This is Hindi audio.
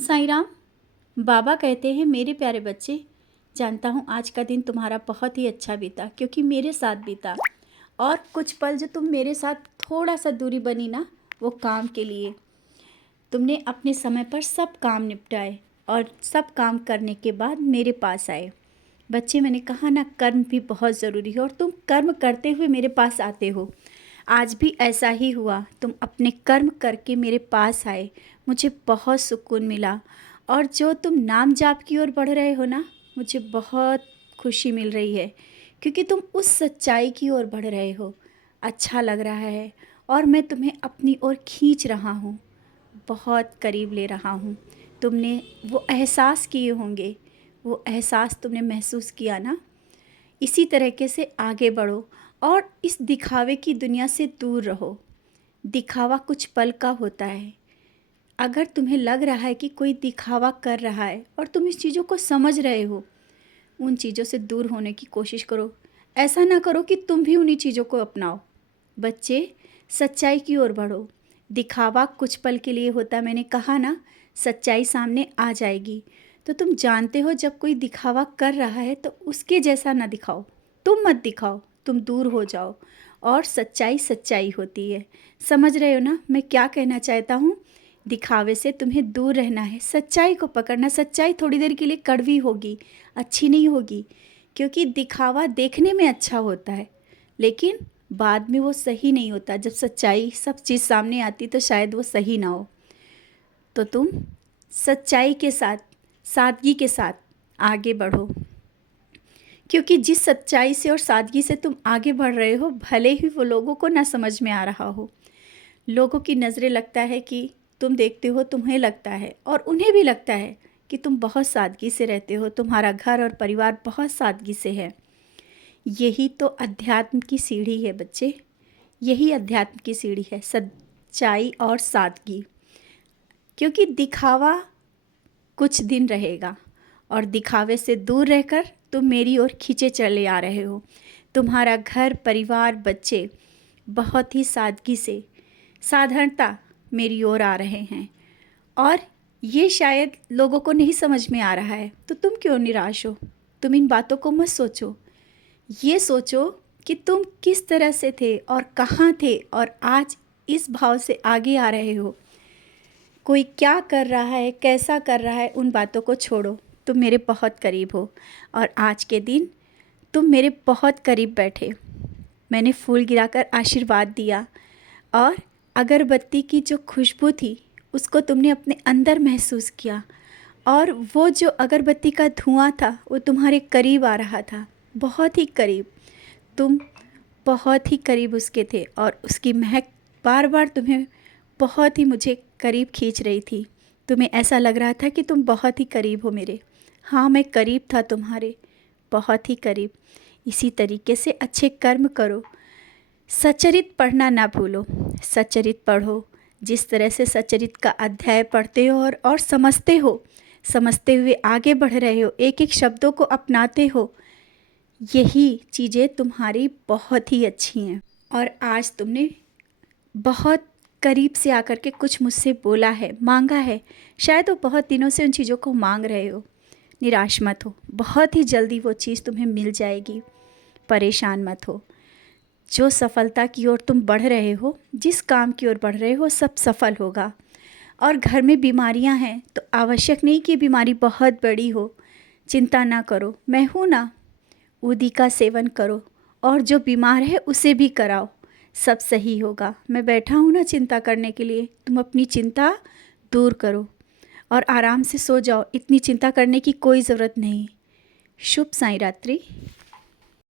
साईं राम। बाबा कहते हैं, मेरे प्यारे बच्चे, जानता हूँ आज का दिन तुम्हारा बहुत ही अच्छा बीता, क्योंकि मेरे साथ बीता। और कुछ पल जो तुम मेरे साथ थोड़ा सा दूरी बनी ना, वो काम के लिए तुमने अपने समय पर सब काम निपटाए और सब काम करने के बाद मेरे पास आए। बच्चे, मैंने कहा ना, कर्म भी बहुत ज़रूरी है और तुम कर्म करते हुए मेरे पास आते हो। आज भी ऐसा ही हुआ, तुम अपने कर्म करके मेरे पास आए, मुझे बहुत सुकून मिला। और जो तुम नाम जाप की ओर बढ़ रहे हो ना, मुझे बहुत खुशी मिल रही है, क्योंकि तुम उस सच्चाई की ओर बढ़ रहे हो। अच्छा लग रहा है और मैं तुम्हें अपनी ओर खींच रहा हूँ, बहुत करीब ले रहा हूँ। तुमने वो एहसास किए होंगे, वो एहसास तुमने महसूस किया ना। इसी तरीके से आगे बढ़ो और इस दिखावे की दुनिया से दूर रहो। दिखावा कुछ पल का होता है। अगर तुम्हें लग रहा है कि कोई दिखावा कर रहा है और तुम इस चीज़ों को समझ रहे हो, उन चीज़ों से दूर होने की कोशिश करो। ऐसा ना करो कि तुम भी उन्हीं चीज़ों को अपनाओ। बच्चे, सच्चाई की ओर बढ़ो। दिखावा कुछ पल के लिए होता, मैंने कहा ना, सच्चाई सामने आ जाएगी। तो तुम जानते हो, जब कोई दिखावा कर रहा है तो उसके जैसा ना दिखाओ, तुम मत दिखाओ, तुम दूर हो जाओ। और सच्चाई सच्चाई होती है। समझ रहे हो ना मैं क्या कहना चाहता हूँ? दिखावे से तुम्हें दूर रहना है, सच्चाई को पकड़ना। सच्चाई थोड़ी देर के लिए कड़वी होगी, अच्छी नहीं होगी, क्योंकि दिखावा देखने में अच्छा होता है लेकिन बाद में वो सही नहीं होता। जब सच्चाई सब चीज़ सामने आती तो शायद वो सही ना हो। तो तुम सच्चाई के साथ, सादगी के साथ आगे बढ़ो, क्योंकि जिस सच्चाई से और सादगी से तुम आगे बढ़ रहे हो, भले ही वो लोगों को ना समझ में आ रहा हो। लोगों की नज़रें लगता है कि तुम देखते हो, तुम्हें लगता है और उन्हें भी लगता है कि तुम बहुत सादगी से रहते हो, तुम्हारा घर और परिवार बहुत सादगी से है। यही तो अध्यात्म की सीढ़ी है बच्चे, यही अध्यात्म की सीढ़ी है, सच्चाई और सादगी। क्योंकि दिखावा कुछ दिन रहेगा और दिखावे से दूर रहकर तुम मेरी ओर खींचे चले आ रहे हो। तुम्हारा घर, परिवार, बच्चे बहुत ही सादगी से, साधारणता मेरी ओर आ रहे हैं। और ये शायद लोगों को नहीं समझ में आ रहा है, तो तुम क्यों निराश हो? तुम इन बातों को मत सोचो। ये सोचो कि तुम किस तरह से थे और कहाँ थे और आज इस भाव से आगे आ रहे हो। कोई क्या कर रहा है, कैसा कर रहा है, उन बातों को छोड़ो। तुम मेरे बहुत करीब हो और आज के दिन तुम मेरे बहुत करीब बैठे। मैंने फूल गिराकर आशीर्वाद दिया और अगरबत्ती की जो खुशबू थी उसको तुमने अपने अंदर महसूस किया, और वो जो अगरबत्ती का धुआं था वो तुम्हारे करीब आ रहा था, बहुत ही करीब। तुम बहुत ही करीब उसके थे और उसकी महक बार बार तुम्हें बहुत ही मुझे करीब खींच रही थी। तुम्हें ऐसा लग रहा था कि तुम बहुत ही करीब हो मेरे। हाँ, मैं करीब था तुम्हारे, बहुत ही करीब। इसी तरीके से अच्छे कर्म करो। सच्चरित पढ़ना ना भूलो, सच्चरित पढ़ो। जिस तरह से सच्चरित का अध्याय पढ़ते हो और समझते हो, समझते हुए आगे बढ़ रहे हो, एक एक शब्दों को अपनाते हो, यही चीज़ें तुम्हारी बहुत ही अच्छी हैं। और आज तुमने बहुत करीब से आकर के कुछ मुझसे बोला है, मांगा है। शायद वो बहुत दिनों से उन चीज़ों को मांग रहे हो। निराश मत हो, बहुत ही जल्दी वो चीज़ तुम्हें मिल जाएगी। परेशान मत हो। जो सफलता की ओर तुम बढ़ रहे हो, जिस काम की ओर बढ़ रहे हो, सब सफल होगा। और घर में बीमारियां हैं तो आवश्यक नहीं कि बीमारी बहुत बड़ी हो। चिंता ना करो, मैं हूँ ना। उदी का सेवन करो और जो बीमार है उसे भी कराओ, सब सही होगा। मैं बैठा हूँ ना चिंता करने के लिए। तुम अपनी चिंता दूर करो और आराम से सो जाओ। इतनी चिंता करने की कोई ज़रूरत नहीं। शुभ साईं रात्रि।